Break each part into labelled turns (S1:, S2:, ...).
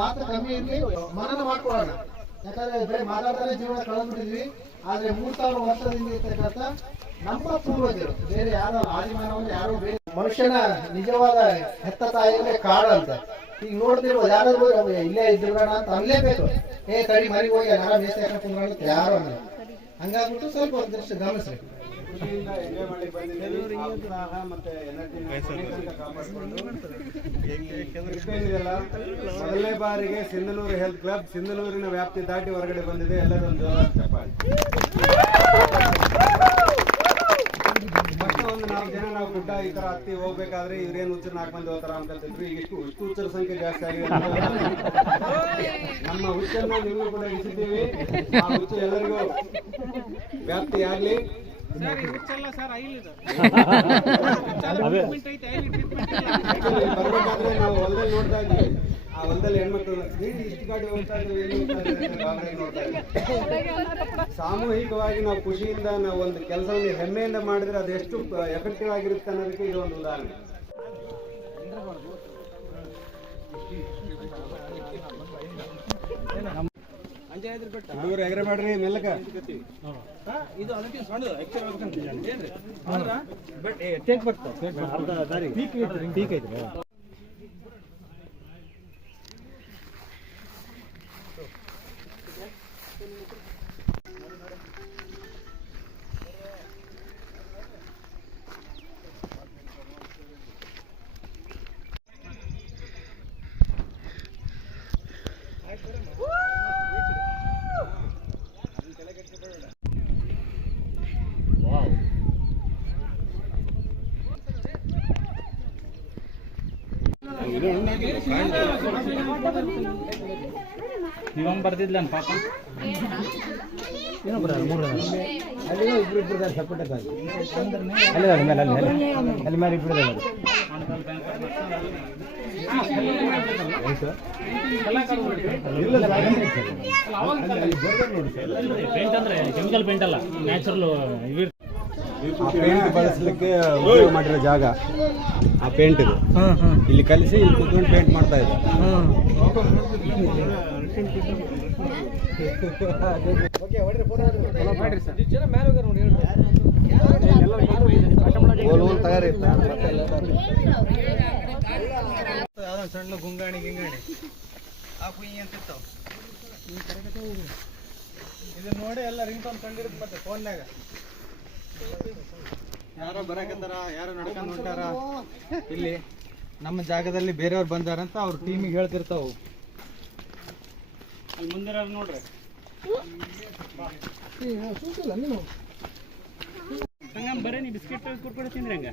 S1: ಮಾತ್ರ ಕಮ್ಮಿ ಇರಲಿ ಮನನ ಮಾಡ್ಕೊಳ್ಳೋಣ. ಯಾಕಂದ್ರೆ ಬರೀ ಮಾತಾಡ್ತಾನೆ ಜೀವನ ಕಳೆದ್ಬಿಟ್ಟಿದ್ವಿ. ಆದ್ರೆ ಮೂರ್ ವರ್ಷದಿಂದ ಇರ್ತಕ್ಕಂಥ ನಮ್ಮ ಪೂರ್ವಜರು, ಬೇರೆ ಯಾರು ಆದಿಮಾನವರು ಯಾರು ಬೇರೆ ಮನುಷ್ಯನ ನಿಜವಾದ ಹೆತ್ತ ತಾಯಿಗೆ ಕಾಡು ಅಂತ. ಈಗ ನೋಡ್ತಿರ್ಬೋದು ಯಾರಾದ್ರೂ ಇಲ್ಲೇ ಇದ್ದಿರೋಣ ಅಂತ ಅನ್ಲೇಬೇಕು. ಏ ತಡಿ ಮರಿ ಹೋಗಿ ಯಾರ ಮೇಸ್ತಾ ಅಂತ. ಯಾರು ಅಂದ್ರೆ ಹಂಗಾಗ್ಬಿಟ್ಟು ಸ್ವಲ್ಪ ಒಂದಷ್ಟು ಗಮನಿಸ್ರಿ
S2: ಖುಷಿಯಿಂದ ಎಂಜಾಯ್ ಮಾಡಿ ಬಂದಿದ್ದೀವಿ. ಉತ್ಸಾಹ ಮತ್ತೆ ಎನರ್ಜಿನ ಕಾಪಾಡಿಕೊಂಡು. ಏನಿದೆಯಲ್ಲ ಮೊದಲನೇ ಬಾರಿಗೆ ಸಿಂಧನೂರು ಹೆಲ್ತ್ ಕ್ಲಬ್ ಸಿಂಧನೂರಿನ ವ್ಯಾಪ್ತಿ ದಾಟಿ ಹೊರಗಡೆ ಬಂದಿದೆ. ಎಲ್ಲರೊಂದು ಒಂದು ಚಪ್ಪಾಳೆ. ಮತ್ತೆ ಒಂದು ನಾಲ್ಕು ಜನ ನಾವು ಗುಡ್ಡ ಈ ತರ ಹತ್ತಿ ಹೋಗ್ಬೇಕಾದ್ರೆ ಇವ್ರೇನು ಹುಚ್ಚರು ನಾಲ್ಕು ಮಂದಿ ಹೋಗ್ತಾರ ಹೇಳ್ತಿದ್ರು ಈಗ ಇಷ್ಟು ಇಷ್ಟು ಹುಚ್ಚರ ಸಂಖ್ಯೆ ಜಾಸ್ತಿ ಆಗಿದೆ ನಮ್ಮ ಹುಚ್ಚನ್ನ ನೀವು ಕೂಡ ಇಳಿಸಿದ್ದೀವಿ ಆ ಹುಚ್ಚು ಎಲ್ಲರಿಗೂ ವ್ಯಾಪ್ತಿ ಆಗ್ಲಿ ಬರ್ಬೇಕಾದ್ರೆ ನಾವು ಹೊಲದಲ್ಲಿ ನೋಡ್ತಾ ಇದ್ವಿ. ಆ ಹೊಲದಲ್ಲಿ ಹೆಣ್ಮಕ್ಳು "ಏನ್ ಇಷ್ಟು ಗಾಡಿ ಹೋಗ್ತಾ ನೋಡ್ತಾ ಇದ್ವಿ. ಸಾಮೂಹಿಕವಾಗಿ ನಾವು ಖುಷಿಯಿಂದ ನಾವು ಒಂದು ಕೆಲಸವನ್ನು ಹೆಮ್ಮೆಯಿಂದ ಮಾಡಿದ್ರೆ ಅದು ಎಷ್ಟು ಎಫೆಕ್ಟಿವ್ ಆಗಿರುತ್ತೆ ಅನ್ನೋದಕ್ಕೆ ಇದು ಒಂದು ಉದಾಹರಣೆ. ಹುಡುಗರು ಎಗರೆ ಮಾಡ್ರಿ ಮೆಲ್ಲಕ
S3: ಇದು ಅದಕ್ಕೆ ಆಕ್ಚುಲಿ ಏನ್ರಿ? ಬಟ್ ಟೇಕ್ ಬರ್ತದೆ ಅರ್ಧ ದಾರಿ. ಪೀಕ್ ಐತ್ರಿ ಪೀಕ್ ಐತ್ರಿ. ನೀವೊಮ್ಮೆ ಬರ್ತಿದ್ಲ ಪಾಪ? ಏನೋ ಬರ ಮೂರು ಅಲ್ಲಿ ಇಬ್ರು ಇಬ್ರು ಸಪೋರ್ಟ್ ಅಲ್ಲಿ ಅಲ್ಲಿ ಅಲ್ಲಿ ಮೇಲೆ ಅಲ್ಲಿ ಅಲ್ಲಿ. ಅಲ್ಲಿ ಮೇಲೆ ಇಬ್ರು ಇದ್ದಾರೆ. ಪೇಂಟ್ ಅಂದ್ರೆ ಕೆಮಿಕಲ್ ಪೇಂಟ್ ಅಲ್ಲ ನ್ಯಾಚುರಲ್
S2: ಆ ಪೇಂಟ್ ಬಳಸಲಿಕ್ಕೆ ಉಪಯೋಗ ಮಾಡಿರೋ ಜಾಗ ಆ ಪೇಂಟ್ ಇದು. ಇಲ್ಲಿ ಕಲಿಸಿ ಇಲ್ಲಿ ಕುತ್ಕೊಂಡು ಪೇಂಟ್ ಮಾಡ್ತಾ ಇದ್ದ
S1: ಸಣ್ಣ ಗುಂಗಾಣಿ ಗಿಂಗಾಣಿ. ಆ ಕುಯಿ ಅಂತಿರ್ತಾವ ಇದನ್ನ ನೋಡಿ ಎಲ್ಲ ರಿಂಗ್ ಟೋನ್ ಕಂಡಿರುತ್ತೆ ಮತ್ತೆ ಫೋನ್ಯಾಗ ಯಾರೋ ಬರಕಂದಾರ ಯಾರೋ ನಡ್ಕೊಂಡು ಹೊಂಟಾರ? ಇಲ್ಲಿ ನಮ್ಮ ಜಾಗದಲ್ಲಿ ಬೇರೆಯವ್ರು ಬಂದಾರಂತ ಅವ್ರ ಟೀಮಿಗೆ ಹೇಳ್ತಿರ್ತಾವು.
S3: ಅಲ್ಲಿ ಮುಂದೆ ನೋಡ್ರಿ. ಹಂಗ ಬರೀ ನೀ ಬಿಸ್ಕೆಟ್ ಕೊಟ್ಕೊಡ ತಿಂದ್ರೆ ಹಂಗ?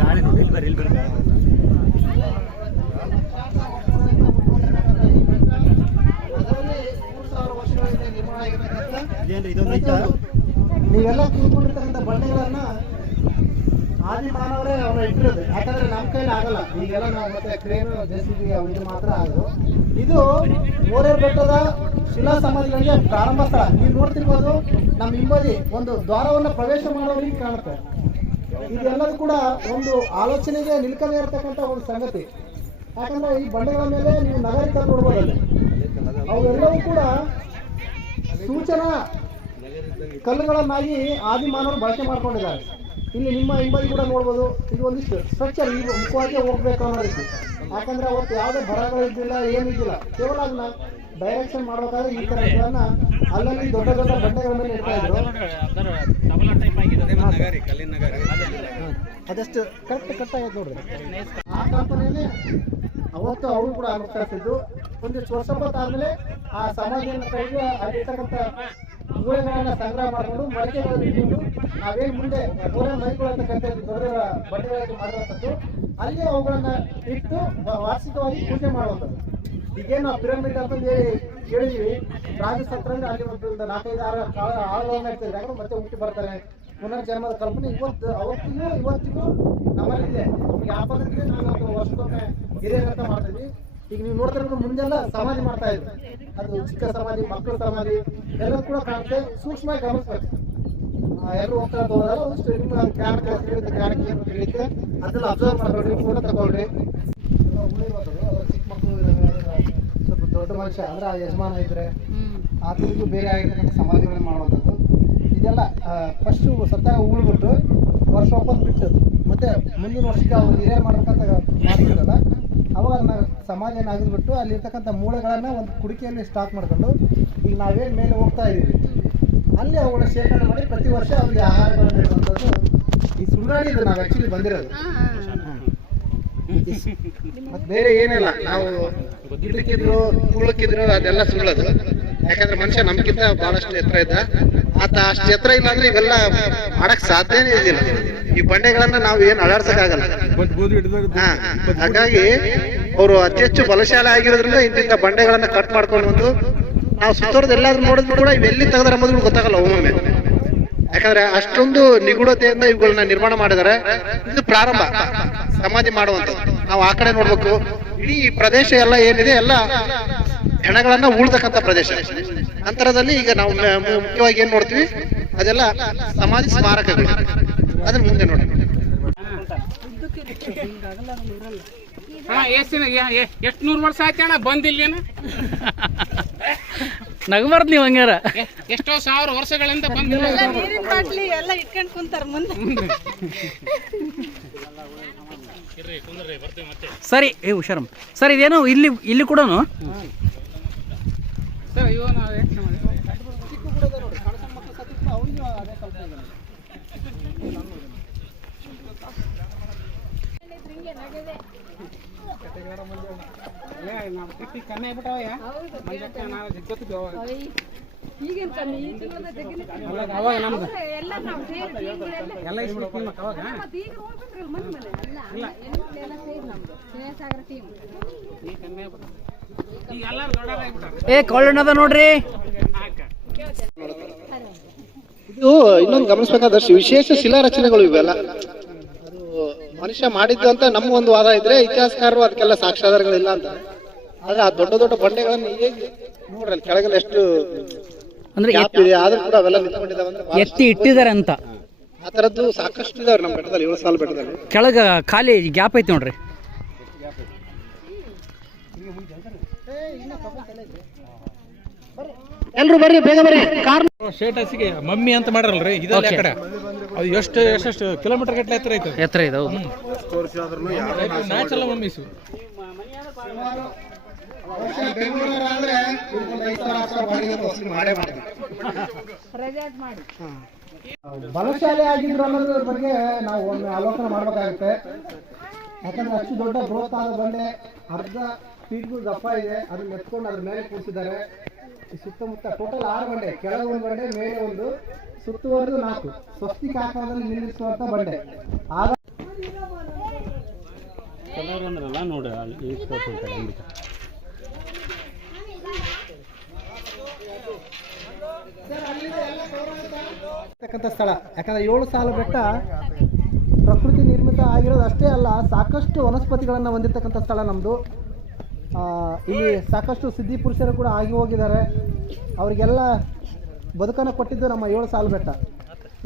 S3: ಗಾಳಿ ನೋಡಿ ಇಲ್ಲಿ ಬರ್ರಿ ಇಲ್ಲಿ ಬರ್ರಿ. ಇದೇನ್ರಿ ಇದೊಂದು
S1: ನೀವೆಲ್ಲ ಕೂತ್ಕೊಂಡಿರ್ತಕ್ಕಂಥ ಬಂಡೆಗಳನ್ನ ಆದಿ ಮಾನವರೇ ಅವನ್ನ ಇಟ್ಟಿರೋದು. ಯಾಕಂದ್ರೆ ನಮ್ಮ ಕೈಲಿ ಆಗಲ್ಲ. ಈಗೆಲ್ಲ ನಾವು ಮತ್ತೆ ಕ್ರೇನ್ ಜೆಸಿಬಿ ಅವು ಮಾತ್ರ ಆಗೋದು. ಇದು ಮೋರೇರ್ ಬೆಟ್ಟದ ಶಿಲಾ ಸಮಾಧಿಗಳಿಗೆ ಪ್ರಾರಂಭ ಸ್ಥಳ. ನೀವು ನೋಡ್ತಿರ್ಬೋದು ನಮ್ಮ ಹಿಂಬದಿ ಒಂದು ದ್ವಾರವನ್ನು ಪ್ರವೇಶ ಮಾಡೋರಿಗೆ ಕಾಣುತ್ತೆ. ಇದೆಲ್ಲದೂ ಕೂಡ ಒಂದು ಆಲೋಚನೆಗೆ ನಿಲ್ಕದೇ ಇರತಕ್ಕಂಥ ಒಂದು ಸಂಗತಿ. ಯಾಕಂದ್ರೆ ಈ ಬಂಡೆಗಳ ಮೇಲೆ ನೀವು ನಗರಿಕ ನೋಡ್ಬೋದು ಅವೆಲ್ಲವೂ ಕೂಡ ಸೂಚನಾ ಕಲ್ಲುಗಳನ್ನಾಗಿ ಆದಿ ಮಾನವರು ಬಳಕೆ ಮಾಡ್ಕೊಂಡಿದ್ದಾರೆ. ಇಲ್ಲಿ ನಿಮ್ಮ ಹಿಂಬದಿ ಕೂಡ ನೋಡ್ಬೋದು, ಇದು ಒಂದಿಷ್ಟು ಸ್ಟ್ರಕ್ಚರ್ ಈಗ ಮುಖವಾಗಿ ಹೋಗ್ಬೇಕು ಅನ್ನೋ ಯಾಕಂದ್ರೆ ಅವತ್ತು ಯಾವುದೇ ಬರಗಳಿದ್ದಿಲ್ಲ ಏನಿದ್ದಿಲ್ಲ ಕೇವಲ ಅದನ್ನ ಡೈರೆಕ್ಷನ್ ಮಾಡ್ಬೇಕಾದ್ರೆ ಈ ತರ ಅಲ್ಲಲ್ಲಿ ದೊಡ್ಡ ದೊಡ್ಡ ಬಂಡೆಗಳ ಮೇಲೆ ಇಡ್ತಾ ಇದ್ರು. ಅದಷ್ಟು ಕರೆಕ್ಟ್ ಕಟ್ ಆಗಿದೆ ನೋಡ್ರಿ. ಆ ಕಲ್ಪನೆಯನ್ನೇ ಅವತ್ತು ಅವರು ಕೂಡ ಅನುಸರಿಸಿದ್ದು ಒಂದಿಷ್ಟು ವರ್ಷ ಆದ್ಮೇಲೆ ಆ ಸಮಾಧಿಯನ್ನು ಕೈಗೆ ಅಲ್ಲಿರ್ತಕ್ಕಂಥ ಮೂಳೆಗಳನ್ನ ಸಂಗ್ರಹ ಮಾಡಿಕೊಂಡು ಮಡಿಕೆಗಳನ್ನು ಇಟ್ಟು ನಾವೇನ್ ಮುಂದೆ ಮೂಲ ಮೈಕೊಳ್ಳತಕ್ಕಂಥ ದೊಡ್ಡ ಬಂಡೆಗಳಾಗಿ ಮಾಡುವಂಥದ್ದು ಅಲ್ಲಿ ಅವುಗಳನ್ನ ಇಟ್ಟು ವಾರ್ಷಿಕವಾಗಿ ಪೂಜೆ ಮಾಡುವಂಥದ್ದು. ಈಗೇನು ಪಿರಮಿಡ್ ಅಂತ ಹೇಳಿ ಕೇಳಿದೀವಿ ರಾಜಸತ್ರ ಅಂದ್ರೆ ಅಲ್ಲಿ ಒಂದು ನಾಲ್ಕೈದು ಆರು ಆಳುಗಳನ್ನ ಇರ್ತಾರೆ ಯಾಕಂದ್ರೆ ಮತ್ತೆ ಹುಟ್ಟಿ ಬರ್ತಾರೆ. ಪುನರ್ಜನ್ಮದ ಕಲ್ಪನೆ ಇವತ್ತು ಅವತ್ತಿಗೂ ಇವತ್ತಿಗೂ ನಮ್ಮಲ್ಲಿದೆ. ಈಗ ಆ ಪದ್ಧತಿಗೆ ನಾವು ವರ್ಷಕ್ಕೊಮ್ಮೆ ವರ್ಷಕ್ಕೊಮ್ಮೆ ಹಿರಿಯರಂತ ಮಾಡ್ತೀವಿ ಈಗ ನೀವು ನೋಡ್ತಿರೋದು ಮುಂದೆಲ್ಲ ಸಮಾಧಿ ಮಾಡ್ತಾ ಇದ್ರು. ಅದು ಚಿಕ್ಕ ಸಮಾಧಿ ಮಕ್ಕಳ ಸಮಾಧಿ ಎಲ್ಲ ಕೂಡ ಕಾಣುತ್ತೆ ಸೂಕ್ಷ್ಮವಾಗಿ ಗಮನಿಸ್ಬೇಕು. ಆ, ಎಲ್ಲರೂ ಹೋಗ್ತಾ ಹೋದಾಗ ಒಂದಿಷ್ಟು ನಿಮ್ಮ ಜ್ಞಾನಕ್ಕೆ ತಿಳಿಯುತ್ತೆ ಜ್ಞಾನಕ್ಕೆ ಏನು ತಿಳಿಯುತ್ತೆ ಅದನ್ನ ಅಬ್ಸರ್ವ್ ಮಾಡ್ಕೊಳ್ರಿ ಫೋಟೋ ತಗೊಳ್ರಿ ಚಿಕ್ಕ ಮಕ್ಕಳು ಸ್ವಲ್ಪ ದೊಡ್ಡ ಮನುಷ್ಯ ಅಂದ್ರೆ ಆ ಯಜಮಾನ ಇದ್ರೆ ಆತನಿಗೂ ಬೇರೆ ಆಗಿದ್ರೆ ಸಮಾಧಿಗಳನ್ನ ಮಾಡುವಂಥದ್ದು ಇದೆಲ್ಲ ಫಸ್ಟು ಸತ್ತಾಗ ಉಳ್ಬಿಟ್ಟು ವರ್ಷ ಒಪ್ಪಂದು ಬಿಟ್ಟು ಮತ್ತೆ ಮುಂದಿನ ವರ್ಷಕ್ಕೆ ಅವ್ರು ಹಿರಿಯರು ಮಾಡ್ಬೇಕಂತ ಮಾಡ್ತಿರಲ್ಲ ಅವಾಗ ಅದನ್ನ ಸಮಾಜ ಏನಾಗಿದ್ಬಿಟ್ಟು ಅಲ್ಲಿರ್ತಕ್ಕಂಥ ಮೂಳೆಗಳನ್ನು ಒಂದು ಕುಡಿಕೆಯಲ್ಲಿ ಸ್ಟಾಕ್ ಮಾಡ್ಕೊಂಡು ಈಗ ನಾವೇನು ಮೇಲೆ ಹೋಗ್ತಾ ಇದ್ದೀವಿ ಅಲ್ಲಿ ಅವುಗಳ ಶೇಖರಣೆ ಮಾಡಿ ಪ್ರತಿ ವರ್ಷ ಅವ್ರಿಗೆ ಆಹಾರ ಈ ಸುಳ್ನಾಡಿ ಇದು ನಾವು ಆ್ಯಕ್ಚುಲಿ ಬಂದಿರೋದು. ಮತ್ತೆ ಬೇರೆ ಏನಿಲ್ಲ. ನಾವು ಗಿಡಕ್ಕಿದ್ರು ಕುಳ್ಳಕ್ಕಿದ್ರು ಅದೆಲ್ಲ ಸುಳ್ಳದು. ಯಾಕಂದ್ರೆ ಮನುಷ್ಯ ನಮ್ಗಿಂತ ಬಹಳಷ್ಟು ಎತ್ತರ ಇದ್ದ. ಆತ ಅಷ್ಟು ಎತ್ತರ ಇಲ್ಲ ಅಂದ್ರೆ ಇವೆಲ್ಲ ಮಾಡಕ್ ಸಾಧ್ಯನೇ ಇದ್ದಿಲ್ಲ. ಈ ಬಂಡೆಗಳನ್ನ ನಾವು ಏನು ಅಳಾಡ್ಸಕ್ ಆಗಲ್ಲ ಹಾಗಾಗಿ ಅವರು ಅತಿ ಹೆಚ್ಚು ಬಲಶಾಲಿ ಆಗಿರೋದ್ರಿಂದ ಇಂತಿಂತ ಬಂಡೆಗಳನ್ನ ಕಟ್ ಮಾಡ್ಕೊಂಡು ಬಂದು ನಾವು ಸುತ್ತೋರ್ದು ಎಲ್ಲಾದ್ರೂ ನೋಡಿದ್ರು ಕೂಡ ಇವೆಲ್ಲಿ ತೆಗೆದ್ರ ಅನ್ನೋದು ಗೊತ್ತಾಗಲ್ಲ ಒಮ್ಮೊಮ್ಮೆ. ಯಾಕಂದ್ರೆ ಅಷ್ಟೊಂದು ನಿಗೂಢತೆಯಿಂದ ಇವುಗಳನ್ನ ನಿರ್ಮಾಣ ಮಾಡಿದರೆ. ಇದು ಪ್ರಾರಂಭ. ಸಮಾಧಿ ಮಾಡುವಂತ ನಾವು ಆ ಕಡೆ ನೋಡ್ಬೇಕು. ಇಡೀ ಪ್ರದೇಶ ಎಲ್ಲ ಏನಿದೆ ಎಲ್ಲ ಹೆಣಗಳನ್ನ ಉಳ್ತಕ್ಕಂಥ ಪ್ರದೇಶ. ನಂತರದಲ್ಲಿ ಈಗ ನಾವು ಮುಖ್ಯವಾಗಿ ಏನ್ ನೋಡ್ತೀವಿ? ಅದೆಲ್ಲ ಸಮಾಧಿ ಸ್ಮಾರಕಗಳು. ಅದನ್ನ ಮುಂದೆ ನೋಡಿ
S4: ಅಣ್ಣ ಎಷ್ಟು ನೂರು ವರ್ಷ ಆಯ್ತು ಅಣ್ಣ? ಬಂದಿಲ್ಲೇನು?
S5: ನಗಬಾರ್ದು ನೀವು ಹಂಗಾರ.
S4: ಎಷ್ಟೋ ಸಾವಿರ ವರ್ಷಗಳಿಂದ ಬಂದಿಲ್ಲ.
S6: ಎಲ್ಲ ಇಟ್ಕೊಂಡು ಕುಂತಾರ ಮುಂದೆ.
S5: ಸರಿ ಏ ಹುಷಾರಮ್ಮ ಸರ್ ಇದೇನು ಇಲ್ಲಿ ಇಲ್ಲಿ ಕೂಡ
S4: ಸರ್ ಇವ ನಾವು ಯೋಚ್ನೆ ಮಾಡಿ ಕಣ್ಣೆ ಬಿಟ್ಟವಯ್ಯ ಮಂಜಕ್ಕ ನಾವು ಜಗ್ಗತ್ತಿದ್ವಿ ಅವಾಗ.
S6: ಈಗಿನ ಕಮ್ಮಿ ಈ
S4: ಅವಾಗ ನಮ್ದು.
S6: ಎಲ್ಲ ನಾವು ಸೇರಿ
S4: ಎಲ್ಲ ಇಸ್ಬಿಟ್ಟು ನಿಮ್ಮಕ್ಕ ಅವಾಗ?
S6: ಮತ್ತೆ ಈಗ ಮನೆ ಮನೆ ಅಲ್ಲ ಎಲ್ಲ ಸೇರಿ ನಮ್ದು. ಸ್ನೇಹಸಾಗರ ಟೀಮ್
S4: ಈ ಕಣ್ಣೆ ಬಿಟ್ಟು
S5: ಏ ಕೊಳ್ಳಣ್ಣದ ನೋಡ್ರಿ.
S1: ಇದು ಇನ್ನೊಂದು ಗಮನಿಸಬೇಕಾದಷ್ಟು ವಿಶೇಷ ಶಿಲಾ ರಚನೆಗಳು ಇವೆಲ್ಲ ಮನುಷ್ಯ ಮಾಡಿದ್ದು ಅಂತ ನಮ್ಮ ಒಂದು ವಾದ ಇದ್ರೆ ಇತಿಹಾಸಕಾರರು ಅದಕ್ಕೆಲ್ಲ ಸಾಕ್ಷ್ಯಾಧಾರಗಳಿಲ್ಲ ಅಂತ. ಆದ್ರೆ ಆ ದೊಡ್ಡ ದೊಡ್ಡ ಬಂಡೆಗಳನ್ನು ಹೇಗೆ ನೋಡ್ರಿ ಕೆಳಗೆಲ್ಲ ಎಷ್ಟು
S5: ಅಂದ್ರೆ
S1: ಇದೆ ಆದ್ರೂ ಕೂಡ ಅವೆಲ್ಲ ನಿಂತ್ಕೊಂಡಿದ್ದಾವೆ ಅಂದ್ರೆ
S5: ಎತ್ತಿ ಇಟ್ಟಿದ್ದಾರೆ ಅಂತ
S1: ಆ ತರದ್ದು ಸಾಕಷ್ಟು ಇದಾವೆ ನಮ್ಮ ಬೆಟ್ಟದಲ್ಲಿ ಏಳು ಸಾಲ ಬೆಟ್ಟದಲ್ಲಿ.
S5: ಕೆಳಗ ಖಾಲಿ ಗ್ಯಾಪ್ ಐತಿ ನೋಡ್ರಿ.
S1: ಎಲ್ರು ಬರ್ರಿ ಬೇಗ ಬರ್ರಿ. ಕಾರ್
S3: ಸ್ಟೇಟಸ್ಗೆ ಮಮ್ಮಿ ಅಂತ ಮಾಡ್ರಲ್ರಿ? ಇದೆ ಕಡೆ. ಅದು ಎಷ್ಟು ಎಷ್ಟೆಷ್ಟು ಕಿಲೋಮೀಟರ್ ಗಟ್ಟಲೆ ಎತ್ತರ ಐತೆ
S5: ಎತ್ತರ ಇದೆ ಹೌದು.
S3: Natural mummies.
S1: ಬಲಶಾಲಿ ಆಗಿದ್ರು ಅನ್ನೋದ್ರ ಬಗ್ಗೆ ನಾವು ಒಮ್ಮೆ ಆಲೋಚನೆ ಮಾಡ್ಬೇಕಾಗುತ್ತೆ. ಯಾಕಂದ್ರೆ ಅಷ್ಟು ದೊಡ್ಡ ಬೃಹತ್ ಆದ ಬಂಡೆ ಅರ್ಧ ಫೀಟ್ಗೂ ದಪ್ಪ ಇದೆ ಅದನ್ನ ಎತ್ಕೊಂಡು ಅದ್ರ ಮೇಲೆ ಕೂರಿಸಿದ್ದಾರೆ. ಸುತ್ತಮುತ್ತ ಟೋಟಲ್ ಆರು ಬಂಡೆ ಕೆಳಗೆ ಒಂದು ಬಂಡೆ ಮೇಲೆ ಒಂದು ಸುತ್ತುವರೆದು ನಾಲ್ಕು. ಸ್ವಸ್ತಿಕ ಆಕಾರದಲ್ಲಿ ನಿಲ್ಲಿಸುವಂತ ಬಂಡೆ. ಆಗ ಇರ್ತಕ್ಕಂಥ ಸ್ಥಳ. ಯಾಕಂದ್ರೆ ಏಳು ಸಾಲು ಬೆಟ್ಟ ಪ್ರಕೃತಿ ನಿರ್ಮಿತ ಆಗಿರೋದು ಅಷ್ಟೇ ಅಲ್ಲ ಸಾಕಷ್ಟು ವನಸ್ಪತಿಗಳನ್ನು ಹೊಂದಿರತಕ್ಕಂಥ ಸ್ಥಳ ನಮ್ಮದು ಇಲ್ಲಿ ಸಾಕಷ್ಟು ಸಿದ್ಧಿ ಪುರುಷರು ಕೂಡ ಆಗಿ ಹೋಗಿದ್ದಾರೆ. ಅವರಿಗೆಲ್ಲ ಬದುಕನ್ನು ಕೊಟ್ಟಿದ್ದು ನಮ್ಮ ಏಳು ಸಾಲು ಬೆಟ್ಟ.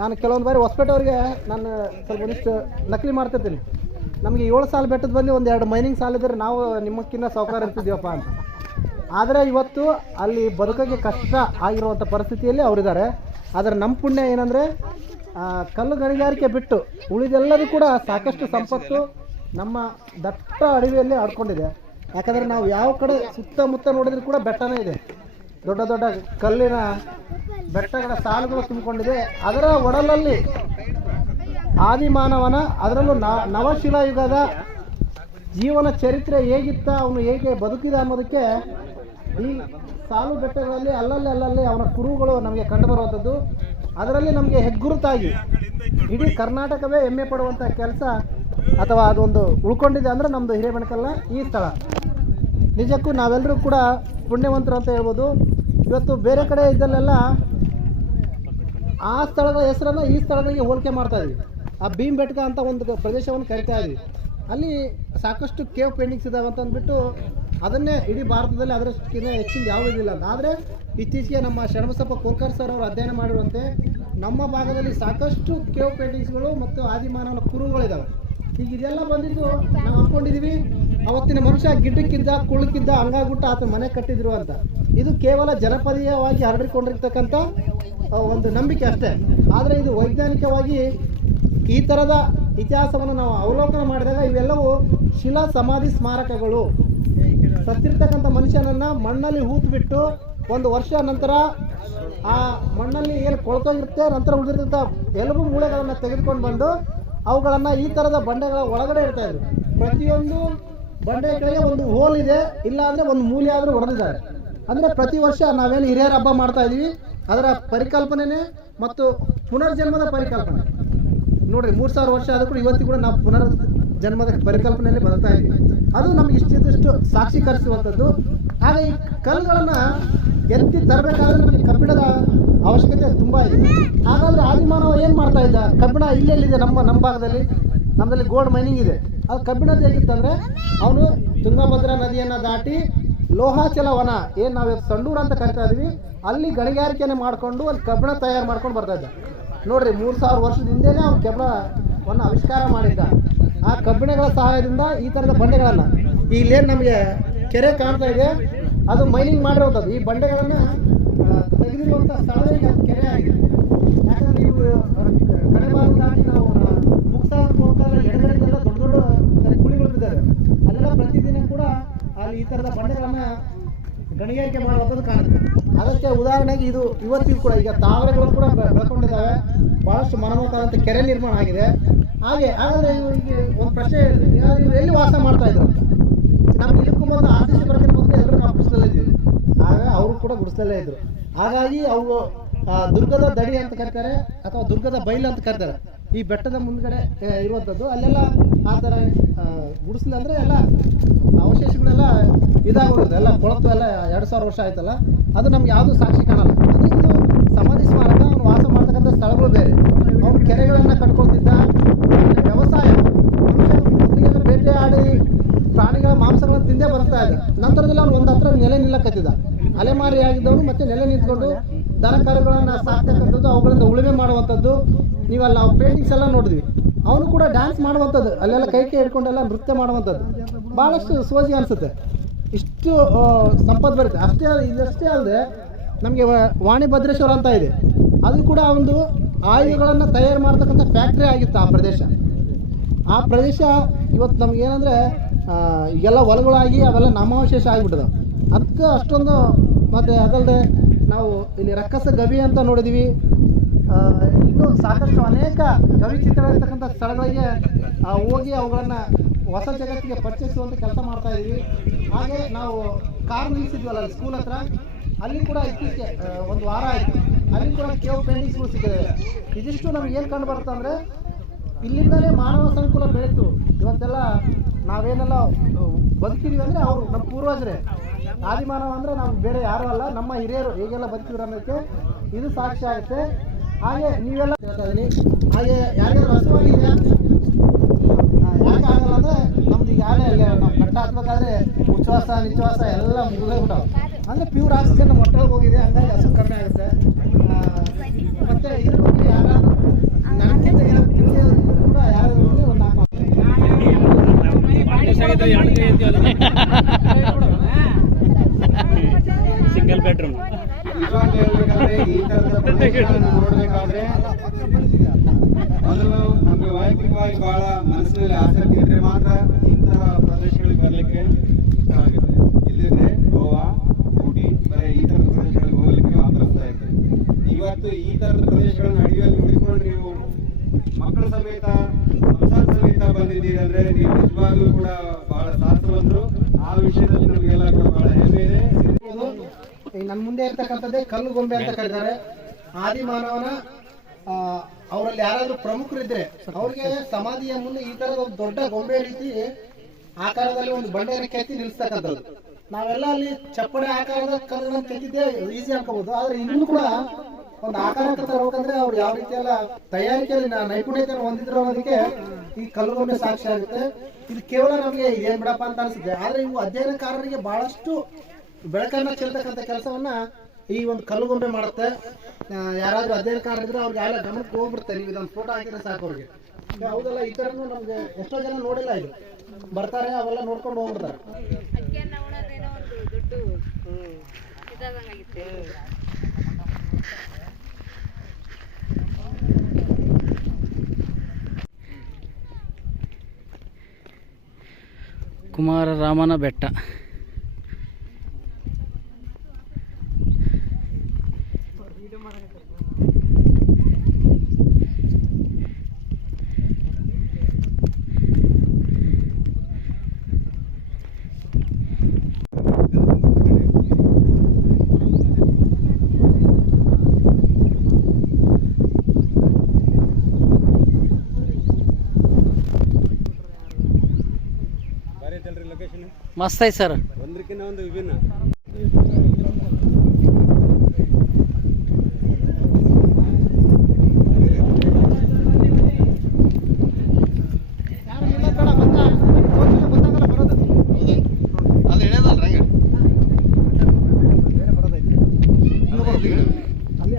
S1: ನಾನು ಕೆಲವೊಂದು ಬಾರಿ ಹೊಸಪೇಟೆಯವ್ರಿಗೆ ನಾನು ಸ್ವಲ್ಪ ಒಂದಿಷ್ಟು ನಕಲಿ ಮಾಡ್ತಿರ್ತೀನಿ. ನಮಗೆ ಏಳು ಸಾಲು ಬೆಟ್ಟದ ಬಂದು ಒಂದು ಎರಡು ಮೈನಿಂಗ್ ಸಾಲ ಇದ್ದರೆ ನಾವು ನಿಮ್ಮಕ್ಕಿಂತ ಸೌಕಾರ ಇರ್ತಿದ್ದೀವಪ್ಪ ಅಂತ. ಆದರೆ ಇವತ್ತು ಅಲ್ಲಿ ಬದುಕೋಕ್ಕೆ ಕಷ್ಟ ಆಗಿರುವಂಥ ಪರಿಸ್ಥಿತಿಯಲ್ಲಿ ಅವರಿದ್ದಾರೆ. ಆದರೆ ನಮ್ಮ ಪುಣ್ಯ ಏನಂದರೆ ಕಲ್ಲು ಗಣಿಗಾರಿಕೆ ಬಿಟ್ಟು ಉಳಿದೆಲ್ಲದೂ ಕೂಡ ಸಾಕಷ್ಟು ಸಂಪತ್ತು ನಮ್ಮ ದಟ್ಟ ಅಡವಿಯಲ್ಲಿ ಆಡ್ಕೊಂಡಿದೆ. ಯಾಕಂದರೆ ನಾವು ಯಾವ ಕಡೆ ಸುತ್ತಮುತ್ತ ನೋಡಿದ್ರು ಕೂಡ ಬೆಟ್ಟನೇ ಇದೆ. ದೊಡ್ಡ ದೊಡ್ಡ ಕಲ್ಲಿನ ಬೆಟ್ಟಗಳ ಸಾಲುಗಳು ತುಂಬಿಕೊಂಡಿದೆ. ಅದರ ಒಡಲಲ್ಲಿ ಆದಿಮಾನವನ, ಅದರಲ್ಲೂ ನವಶಿಲಾಯುಗದ ಜೀವನ ಚರಿತ್ರೆ ಹೇಗಿತ್ತ, ಅವನು ಹೇಗೆ ಬದುಕಿದ ಅನ್ನೋದಕ್ಕೆ ಈ ಸಾಲು ಬೆಟ್ಟಗಳಲ್ಲಿ ಅಲ್ಲಲ್ಲಿ ಅಲ್ಲಲ್ಲಿ ಅವನ ಕುರುಗಳು ನಮಗೆ ಕಂಡುಬರುವಂಥದ್ದು. ಅದರಲ್ಲಿ ನಮಗೆ ಹೆಗ್ಗುರುತಾಗಿ ಇಡೀ ಕರ್ನಾಟಕವೇ ಹೆಮ್ಮೆ ಪಡುವಂಥ ಕೆಲಸ ಅಥವಾ ಅದೊಂದು ಉಳ್ಕೊಂಡಿದೆ ಅಂದರೆ ನಮ್ಮದು ಹಿರೇಬೆಣಕಲ್ಲ ಈ ಸ್ಥಳ. ನಿಜಕ್ಕೂ ನಾವೆಲ್ಲರೂ ಕೂಡ ಪುಣ್ಯವಂತರು ಅಂತ ಹೇಳ್ಬೋದು. ಇವತ್ತು ಬೇರೆ ಕಡೆ ಇದ್ದಲ್ಲೆಲ್ಲ ಆ ಸ್ಥಳದ ಹೆಸರನ್ನು ಈ ಸ್ಥಳಗಳಿಗೆ ಹೋಲಿಕೆ ಮಾಡ್ತಾ ಇದ್ವಿ. ಆ ಭೀಮ್ ಬೆಟ್ಕ ಅಂತ ಒಂದು ಪ್ರದೇಶವನ್ನು ಕರಿತಾ ಇದ್ವಿ. ಅಲ್ಲಿ ಸಾಕಷ್ಟು ಕೇವ್ ಪೇಂಟಿಂಗ್ಸ್ ಇದ್ದಾವೆ ಅಂತ ಅಂದ್ಬಿಟ್ಟು ಅದನ್ನೇ ಇಡೀ ಭಾರತದಲ್ಲಿ ಅದರಷ್ಟಕ್ಕಿಂತ ಹೆಚ್ಚಿನ ಯಾವುದಿಲ್ಲ ಆದರೆ ಇತ್ತೀಚೆಗೆ ನಮ್ಮ ಶರಣಬಸಪ್ಪ ಕೋಕರ್ ಸರ್ ಅವರು ಅಧ್ಯಯನ ಮಾಡಿರುವಂತೆ ನಮ್ಮ ಭಾಗದಲ್ಲಿ ಸಾಕಷ್ಟು ಕೇವ್ ಪೇಂಟಿಂಗ್ಸ್ಗಳು ಮತ್ತು ಆದಿಮಾನವನ ಕುರುಗಳಿದ್ದಾವೆ ಈಗ ಇದೆಲ್ಲ ಬಂದಿದ್ದು ನಾವು ಅಂದ್ಕೊಂಡಿದ್ದೀವಿ ಅವತ್ತಿನ ಮನುಷ್ಯ ಗಿಡ್ಡಕ್ಕಿದ್ದ, ಕುಳ್ಳಕ್ಕಿದ್ದ ಹಂಗಾಗ್ಬಿಟ್ಟು ಆತ ಮನೆ ಕಟ್ಟಿದ್ರು ಅಂತ. ಇದು ಕೇವಲ ಜನಪದೀಯವಾಗಿ ಹರಡಿಕೊಂಡಿರ್ತಕ್ಕಂಥ ಒಂದು ನಂಬಿಕೆ ಅಷ್ಟೇ. ಆದರೆ ಇದು ವೈಜ್ಞಾನಿಕವಾಗಿ ಈ ಥರದ ಇತಿಹಾಸವನ್ನು ನಾವು ಅವಲೋಕನ ಮಾಡಿದಾಗ ಇವೆಲ್ಲವೂ ಶಿಲಾ ಸಮಾಧಿ ಸ್ಮಾರಕಗಳು. ಸತ್ತಿರ್ತಕ್ಕಂಥ ಮನುಷ್ಯನನ್ನ ಮಣ್ಣಲ್ಲಿ ಹೂತ್ಬಿಟ್ಟು ಒಂದು ವರ್ಷ ನಂತರ ಆ ಮಣ್ಣಲ್ಲಿ ಏನು ಕೊಳ್ತೋಗಿರುತ್ತೆ, ನಂತರ ಉಳಿದಿರ್ತಂಥ ಎಲುಬು ಮೂಳೆಗಳನ್ನು ತೆಗೆದುಕೊಂಡು ಬಂದು ಅವುಗಳನ್ನು ಈ ಥರದ ಬಂಡೆಗಳ ಒಳಗಡೆ ಇರ್ತಾ ಇದ್ರು. ಪ್ರತಿಯೊಂದು ಬಂಡೆ ಕೆಳಗೆ ಒಂದು ಹೋಲ್ ಇದೆ. ಇಲ್ಲ ಅಂದ್ರೆ ಒಂದು ಮೂಲೆ ಆದ್ರೂ ಹೊಡೆದಿದ್ದಾರೆ ಅಂದ್ರೆ ಪ್ರತಿ ವರ್ಷ ನಾವೇನು ಹಿರಿಯರ ಹಬ್ಬ ಮಾಡ್ತಾ ಇದೀವಿ. ಅದರ ಪರಿಕಲ್ಪನೆನೇ ಮತ್ತು ಪುನರ್ಜನ್ಮದ ಪರಿಕಲ್ಪನೆ. ನೋಡ್ರಿ, ಮೂರು ಸಾವಿರ ವರ್ಷ ಆದ್ರೂ ಕೂಡ ಇವತ್ತಿಗೂ ಕೂಡ ನಾವು ಪುನರ್ ಜನ್ಮದ ಪರಿಕಲ್ಪನೆಯಲ್ಲಿ ಬರ್ತಾ ಇದ್ದೀವಿ. ಅದು ನಮ್ಗೆ ಇಷ್ಟಿದ್ದಷ್ಟು ಸಾಕ್ಷೀಕರಿಸುವಂಥದ್ದು ಆಗ ಈ ಕಲ್ಗಳನ್ನ ಎತ್ತಿ ತರಬೇಕಾದ್ರೆ ನಮಗೆ ಕಬ್ಬಿಣದ ಅವಶ್ಯಕತೆ ತುಂಬ ಇದೆ. ಹಾಗಾದ್ರೆ ಆದಿಮಾನವ ಏನು ಮಾಡ್ತಾ ಇದ್ದ? ಕಬ್ಬಿಣ ಇಲ್ಲೆಲ್ಲಿದೆ ನಮ್ಮ ನಮ್ಮ ಭಾಗದಲ್ಲಿ. ನಮ್ಮಲ್ಲಿ ಗೋಲ್ಡ್ ಮೈನಿಂಗ್ ಇದೆ. ಅದು ಕಬ್ಬಿಣದ ಹೇಗಿತ್ತಂದ್ರೆ, ಅವನು ತುಂಗಭದ್ರಾ ನದಿಯನ್ನು ದಾಟಿ ಲೋಹಾಚಲ ವನ ಏನು ನಾವು ಸಂಡೂರು ಅಂತ ಕರಿತಾ ಇದೀವಿ, ಅಲ್ಲಿ ಗಣಿಗಾರಿಕೆಯನ್ನು ಮಾಡಿಕೊಂಡು ಅಲ್ಲಿ ಕಬ್ಬಿಣ ತಯಾರು ಮಾಡ್ಕೊಂಡು ಬರ್ತಾ ಇದ್ದ. ನೋಡ್ರಿ, ಮೂರು ಸಾವಿರ ವರ್ಷದ ಹಿಂದೆನೇ ಅವ್ನು ಕಬ್ಬಿಣವನ್ನು ಆವಿಷ್ಕಾರ ಮಾಡಿದ್ದ. ಆ ಕಬ್ಬಿಣಗಳ ಸಹಾಯದಿಂದ ಈ ಥರದ ಬಂಡೆಗಳನ್ನು. ಇಲ್ಲೇನು ನಮಗೆ ಕೆರೆ ಕಾಣ್ತಾ ಇದೆ, ಅದು ಮೈನಿಂಗ್ ಮಾಡಿರುವಂಥದ್ದು ಈ ಬಂಡೆಗಳನ್ನು ತೆಗೆದಿರುವಂಥ ಸ್ಥಳದಲ್ಲಿ ಕೆರೆ ಆಗಿದೆ. ಯಾಕಂದ್ರೆ ನೀವು ಕಡೆ ಭಾಗ ದಾಟಿ ನಾವು ಮುಕ್ಸಾದ ಹೋಗ್ತಾರೆ ಎಡಗಡೆಗೆಲ್ಲ ದೊಡ್ಡ ದೊಡ್ಡ ಕುಳಿಗಳು ಬಿದ್ದಾರೆ ಅಲ್ಲೆಲ್ಲ ಪ್ರತಿದಿನ ಕೂಡ ಅಲ್ಲಿ ಈ ಥರದ ಬಂಡೆಗಳನ್ನು ಗಣಿಗಾರಿಕೆ ಮಾಡುವಂಥದ್ದು ಕಾಣುತ್ತೆ. ಅದಕ್ಕೆ ಉದಾಹರಣೆಗೆ ಇದು ಇವತ್ತಿಗೂ ಕೂಡ ಈಗ ತಾವರೆಗಳು ಕೂಡ ಬೆಳ್ಕೊಂಡಿದ್ದಾವೆ. ಬಹಳಷ್ಟು ಮನಮೋಹಕವಾದಂಥ ಕೆರೆ ನಿರ್ಮಾಣ ಆಗಿದೆ. ಹಾಗೆ ಹಾಗಾದ್ರೆ ಇವರಿಗೆ ಒಂದು ಪ್ರಶ್ನೆ ಎಲ್ಲಿ ವಾಸ ಮಾಡ್ತಾ ಇದ್ರು ನಮ್ಗೆ ಇದಕ್ಕೂ ಮೊದಲು ಬರೋಕ್ಕಿಂತ ಮೊದಲು ಎಲ್ಲರೂ ನಾವು ಗುಡಿಸಲೇ ಇದ್ವಿ ಆಗ ಅವರು ಕೂಡ ಗುಡಿಸಲೇ ಇದ್ರು. ಹಾಗಾಗಿ ಅವು ಆ, ದುರ್ಗದ ದಡಿ ಅಂತ ಕರೀತಾರೆ ಅಥವಾ ದುರ್ಗದ ಬೈಲ್ ಅಂತ ಕರೀತಾರೆ. ಈ ಬೆಟ್ಟದ ಮುಂದ್ಗಡೆ ಇರುವಂಥದ್ದು ಅಲ್ಲೆಲ್ಲ ಆ ಥರ ಗುಡಿಸಲು ಅಂದರೆ ಎಲ್ಲ ಅವಶೇಷಗಳೆಲ್ಲ ಇದಾಗೋಗಿದೆ. ಎಲ್ಲ ಕೊಳತು ಎಲ್ಲ ಎರಡು ಸಾವಿರ ವರ್ಷ ಆಯ್ತಲ್ಲ, ಅದು ನಮ್ಗೆ ಯಾವುದು ಸಾಕ್ಷಿ ಕಾಣಲ್ಲ. ಅದು ಇದು ಸಮಾಧಿ ಸ್ಮಾರಕ, ಅವನು ವಾಸ ಮಾಡ್ತಕ್ಕಂಥ ಸ್ಥಳಗಳು ಬೇರೆ. ಅವನು ಕೆರೆಗಳನ್ನು ಕಟ್ಕೊಳ್ತಿದ್ದ ವ್ಯವಸಾಯ. ಬೇಟೆ ಆಡಿ ಪ್ರಾಣಿಗಳ ಮಾಂಸಗಳನ್ನು ತಿಂದೇ ಬರ್ತಾ ಇದೆ. ನಂತರದಲ್ಲಿ ಅವನು ಒಂದು ಹತ್ರ ನೆಲೆ ನಿಲ್ಲಕತ್ತಿದ್ದ ಅಲೆಮಾರಿ ಆಗಿದ್ದವನು ಮತ್ತೆ ನೆಲೆ ನಿಂತ್ಕೊಂಡು ದನ ಕರುಗಳನ್ನು ಸಾಕ್ತಕ್ಕಂಥದ್ದು, ಅವುಗಳಿಂದ ಉಳುಮೆ ಮಾಡುವಂಥದ್ದು ನೀವಲ್ಲಿ ನಾವು ಪೇಂಟಿಂಗ್ಸ್ ಎಲ್ಲ ನೋಡಿದ್ವಿ. ಅವನು ಕೂಡ ಡ್ಯಾನ್ಸ್ ಮಾಡುವಂಥದ್ದು. ಅಲ್ಲೆಲ್ಲ ಕೈ ಕೈ ಹಿಡ್ಕೊಂಡೆಲ್ಲ ನೃತ್ಯ ಮಾಡುವಂಥದ್ದು. ಭಾಳಷ್ಟು ಸೋಜಿ ಅನಿಸುತ್ತೆ. ಇಷ್ಟು ಸಂಪತ್ತು ಬರುತ್ತೆ. ಅಷ್ಟೇ ಇದಷ್ಟೇ ಅಲ್ಲದೆ ನಮಗೆ ವಾಣಿ ಭದ್ರೇಶ್ವರ ಅಂತ ಇದೆ. ಅದು ಕೂಡ ಒಂದು ಆಯುಧಗಳನ್ನು ತಯಾರು ಮಾಡ್ತಕ್ಕಂಥ ಫ್ಯಾಕ್ಟ್ರಿ ಆಗಿತ್ತು ಆ ಪ್ರದೇಶ. ಆ ಪ್ರದೇಶ ಇವತ್ತು ನಮ್ಗೆ ಏನಂದರೆ ಈಗೆಲ್ಲ ಹೊಲಗಳಾಗಿ ಅವೆಲ್ಲ ನಾಮಾವಶೇಷ ಆಗಿಬಿಟ್ಟದ. ಅದಕ್ಕೆ ಅಷ್ಟೊಂದು, ಮತ್ತು ಅದಲ್ಲದೆ ನಾವು ಇಲ್ಲಿ ರಕ್ಕಸ ಗವಿ ಅಂತ ನೋಡಿದ್ವಿ. ಇನ್ನೂ ಸಾಕಷ್ಟು ಅನೇಕ ಗವಿ ಚಿತ್ರಗಳಿರ್ತಕ್ಕಂಥ ಸ್ಥಳಗಳಿಗೆ ಹೋಗಿ ಅವುಗಳನ್ನು ಹೊಸ ಜಗತ್ತಿಗೆ ಪರಿಚಯಿಸುವಂಥ ಕೆಲಸ ಮಾಡ್ತಾ ಇದ್ದೀವಿ ಹಾಗೆ ನಾವು ಕಾರ್ ನಿಲ್ಲಿಸಿದ್ವಲ್ಲ ಸ್ಕೂಲ್ ಹತ್ರ, ಅಲ್ಲಿ ಕೂಡ ಇತ್ತೀಚೆಗೆ ಒಂದು ವಾರ ಆಯಿತು. ಅಲ್ಲಿ ಕೂಡ ಕೇವ್ ಪೇಂಟಿಂಗ್ಸ್ಗಳು ಸಿಕ್ಕಿದೆ ಇದಿಷ್ಟು ನಮ್ಗೆ ಏನು ಕಂಡು ಬರುತ್ತೆ ಅಂದರೆ, ಇಲ್ಲಿಂದಲೇ ಮಾನವ ಸಂಕುಲ ಬೆಳೀತು. ಇವತ್ತೆಲ್ಲ ನಾವೇನೆಲ್ಲ ಬದುಕಿದೀವಿ ಅಂದರೆ ಅವರು ನಮ್ಮ ಪೂರ್ವಜರೇ. ಆದಿಮಾನವ ಅಂದರೆ ನಾವು ಬೇರೆ ಯಾರೂ ಅಲ್ಲ, ನಮ್ಮ ಹಿರಿಯರು. ಹೇಗೆಲ್ಲ ಬದುಕಿದ್ರು ಅನ್ನೋಕ್ಕೆ ಇದು ಸಾಕ್ಷಿ ಆಗುತ್ತೆ. ಹಾಗೆ ನೀವೆಲ್ಲ ಹೇಳ್ತಾ ಇದ್ದೀನಿ. ಹಾಗೆ ಯಾರಿಗಾದ್ರೂ ಹಸುವಾಗಿದೆಯಾ ಯಾಕೆ ಆಗಲ್ಲ ಅಂದ್ರೆ ನಮ್ದು ಈಗ ಯಾರೇ ಅಲ್ಲಿ ನಾವು ಕಟ್ಟ ಹಾಕ್ಬೇಕಾದ್ರೆ ಉಚ್ಛ್ವಾಸ ನಿಶ್ವಾಸ ಎಲ್ಲ ಮುಗಿದೋಗ್ಬಿಟ್ಟವು ಅಂದ್ರೆ ಪ್ಯೂರ್ ಆಕ್ಸಿಜನ್ ನಮ್ಮ ಹೊಟ್ಟೆಗೆ ಹೋಗಿದೆ ಹಂಗಾಗಿ ಹಸು ಕಡಿಮೆ ಆಗುತ್ತೆ. ಮತ್ತು ಇದ್ರ ಬಗ್ಗೆ ಯಾರಾದ್ರೂ ನನಗಿಂತ ಏನಾದ್ರು ತಿಳಿಯೋದು ಕೂಡ ಯಾರಾದ್ರೂ ಒಂದು ನಾಲ್ಕು ಮಾತು.
S5: ಸಿಂಗಲ್ ಬೆಡ್ರೂಮ್
S2: ನಿಜವಾಗ್ಲೂ ಹೇಳ್ಬೇಕಾದ್ರೆ ಈ ತರದ ಪ್ರದೇಶಗಳನ್ನು ನೋಡ್ಬೇಕಾದ್ರೆ ಮೊದಲು ನಮ್ಗೆ ವೈಯಕ್ತಿಕವಾಗಿ ಬಹಳ ಮನಸ್ಸಿನಲ್ಲಿ ಆಸಕ್ತಿ ಇದ್ರೆ ಮಾತ್ರ ಇಂತಹ ಪ್ರದೇಶಗಳಿಗೆ ಬರ್ಲಿಕ್ಕೆ ಇಷ್ಟ ಆಗುತ್ತೆ ಇಲ್ಲಿದ್ರೆ ಗೋವಾ ಊಟಿ ಬರೀ ಈ ತರದ ಪ್ರದೇಶಗಳಿಗೆ ಹೋಗ್ಲಿಕ್ಕೆ ಆತರಿಸ್ತಾ ಇದ್ದೆ ಇವತ್ತು ಈ ತರದ ಪ್ರದೇಶಗಳನ್ನ ಅಡಿಯಲ್ಲಿ ಹುಡುಕೊಂಡು ನೀವು ಮಕ್ಕಳ ಸಮೇತ ಸಂಸಾರ ಸಮೇತ ಬಂದಿದ್ದೀರಿ ಅಂದ್ರೆ ನೀವು ನಿಜವಾಗ್ಲೂ ಕೂಡ ಬಹಳ ಶಾಸ್ತ್ರವಂತರು ಆ ವಿಷಯದಲ್ಲಿ ನಮಗೆಲ್ಲ ಕೂಡ ಬಹಳ ಹೆಮ್ಮೆ ಇದೆ
S1: ಇದು ಈಗ ನನ್ನ ಮುಂದೆ ಇರ್ತಕ್ಕಂಥದ್ದೇ ಕಲ್ಲು ಗೊಂಬೆ ಅಂತ ಕರೀತಾರೆ. ಆದಿ ಮಾನವನ ಅವರಲ್ಲಿ ಯಾರಾದ್ರೂ ಪ್ರಮುಖರಿದ್ರೆ ಅವ್ರಿಗೆ ಸಮಾಧಿಯ ಮುಂದೆ ಈ ತರದ ಒಂದು ದೊಡ್ಡ ಗೊಂಬೆ ರೀತಿ ಆಕಾರದಲ್ಲಿ ಒಂದು ಬಂಡೆಯನ್ನು ಕೆತ್ತಿ ನಿಲ್ಸ್ತಕ್ಕಂಥದ್ದು. ನಾವೆಲ್ಲ ಅಲ್ಲಿ ಚಪ್ಪಡೆ ಆಕಾರದ ಕಲ್ಲನ್ನು ಕೆತ್ತಿದ್ದೆ ಈಸಿ ಅನ್ಕೋಬಹುದು ಆದ್ರೆ ಇನ್ನೂ ಕೂಡ ಒಂದು ಆಕಾರಕ್ಕೆ ತರಬೇಕಂದ್ರೆ ಅವ್ರು ಯಾವ ರೀತಿ ಎಲ್ಲ ತಯಾರಿಕೆಯಲ್ಲಿ ನೈಪುಣ್ಯತೆಯನ್ನು ಹೊಂದಿದ್ರು ಅನ್ನೋದಕ್ಕೆ ಈ ಕಲ್ಲು ಗೊಂಬೆ ಸಾಕ್ಷಿ ಆಗುತ್ತೆ. ಇದು ಕೇವಲ ನಮಗೆ ಏನ್ ಬಿಡಪ್ಪ ಅಂತ ಅನಿಸುತ್ತೆ. ಆದ್ರೆ ಇವು ಅಧ್ಯಯನಕಾರರಿಗೆ ಬಹಳಷ್ಟು ಬೆಳಕನ್ನ ಚೆಲ್ತಕ್ಕಂಥ ಕೆಲಸವನ್ನ ಈ ಒಂದು ಕಲ್ಲುಗೊಂಬೆ ಮಾಡುತ್ತೆ. ಯಾರಾದ್ರೂ ಇದ್ರೆ ಅವ್ರಿಗೆ ಯಾರ ಗಮನಕ್ಕೆ ಹೋಗ್ಬಿಡ್ತಾರೆ ನೀವು ಇದೊಂದು ಫೋಟೋ ಹಾಕಿದ್ರೆ ಸಾಕು ಅವ್ರಿಗೆ. ಹೌದಲ್ಲ ಈ ಥರನೂ ನಮ್ಗೆ ಎಷ್ಟೋ ಜನ ನೋಡಿಲ್ಲ ಇದು. ಬರ್ತಾರೆ ಅವೆಲ್ಲ ನೋಡ್ಕೊಂಡು ಹೋಗ್ಬಿಡ್ತಾರೆ.
S5: ಕುಮಾರ ರಾಮನ ಬೆಟ್ಟ. ಮಸ್ತ್ ಐತೆ ಸರ್.
S2: ಒಂದಕ್ಕಿಂತ ಒಂದು ವಿಭಿನ್ನ
S1: ಯಾರು ಇಲ್ಲ ಬೇಡ ಗೊತ್ತಾ ಗೊತ್ತಾಗಲ್ಲ ಬರೋದು
S7: ಅದು ಎಳೆದಲ್ರಿ ಹಂಗೆ
S1: ಬೇರೆ ಬರೋದೈತಿ ಅಲ್ಲಿ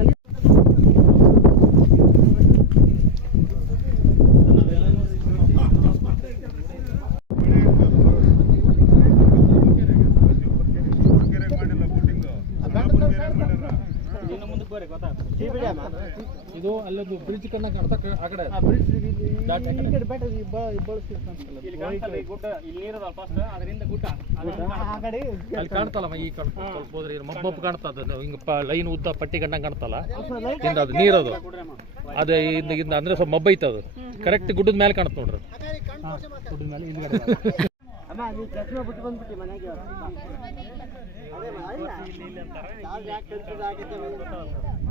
S1: ಅಲ್ಲಿ
S6: ಇದು ಅಲ್ಲೊಂದು ಬ್ರಿಡ್ಜ್ ಕಣ್ಣ ಕಾಣ್ತಾ ಆ ಕಡೆ ಅಲ್ಲಿ ಕಾಣ್ತಲ್ಲ ಈ ಹೋದ್ರೆ ಇದು ಮಬ್ಬ್ ಕಾಣ್ತದ ಹಿಂಗ ಲೈನ್ ಉದ್ದ ಪಟ್ಟಿ ಕಂಡಂಗ್ ಕಾಣ್ತಲ್ಲ. ಹಿಂದ ಅದು ನೀರದು. ಅದೇ ಇಂದ ಇಂದ ಅಂದ್ರೆ ಸ್ವಲ್ಪ ಮಬ್ಬ ಐತೆ ಅದು. ಕರೆಕ್ಟ್ ಗುಡ್ಡದ ಮೇಲೆ ಕಾಣ್ತ ನೋಡ್ರಿ.
S3: ಆಗಲ್ಲ ಇದು